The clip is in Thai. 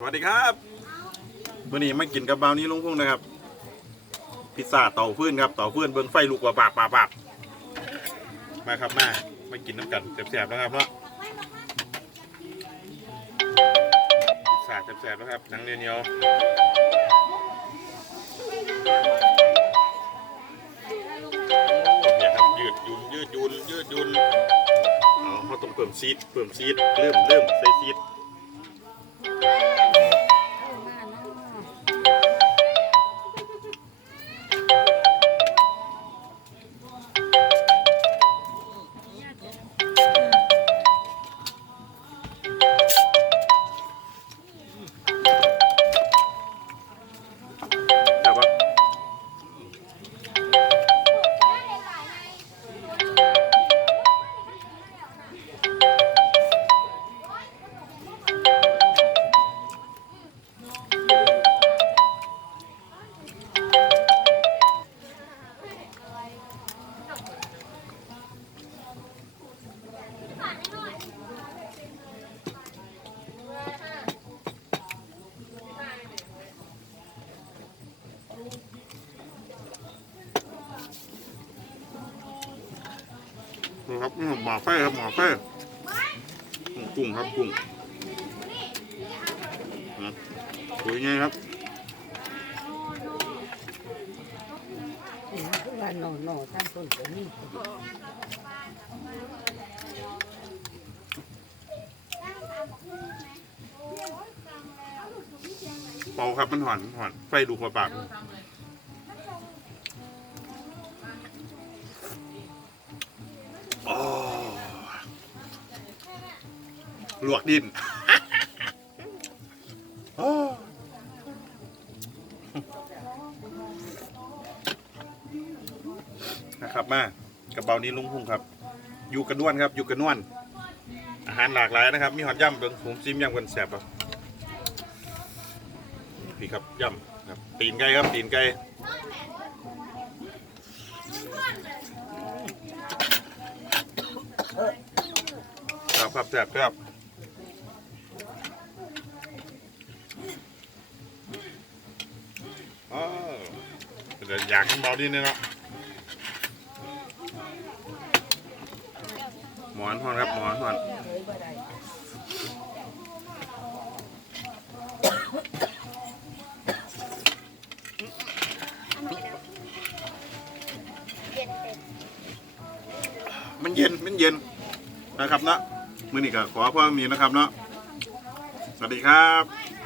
สวัสดีครับวันนี้มากินกับบาวนี้ลุงพุ่งนะครับ พิซซ่าเต่าฟื้นครับเต่าฟื้นเบิ้งไฟลุกว่าปากปากปากมาครับมามากินน้ำกันแสบๆนะครับเนาะพิซซ่าแสบๆนะครับหนังเหนียวเนี่ยครับยืดยุนยืดยุนยืดยุนเอาเขาต้องเพิ่มซีดเพิ่มซีดเริ่มเริ่มใส่ซีด นะครับอืมหมอไฟครับหมอไฟกุ้งครับกุ้งนะคุยไงครับว่าโนโนตั้งต้นตัวนี้เป่าครับมันหอนหอนไฟดูกว่าปาก ลวกดินนะครับมากับเบานี้ลุงพุ่งครับ อยู่กระนวนครับ อยู่กระนวน อาหารหลากหลายนะครับ มีหอดย่ำเบิ่งผมซิมย่ำกันแสบครับพี่ครับย่ำครับตีนไก่ครับตีนไก่ครับครับแซ่บครับอ๋อ เดี๋ยวอยากกินเบาดีเนี่ยเนาะหมอนทอนครับหมอนทอนมันเย็นมันเย็นนะครับเนาะมื้อนี้ก็ขอความมีนะครับเนาะสวัสดีครับ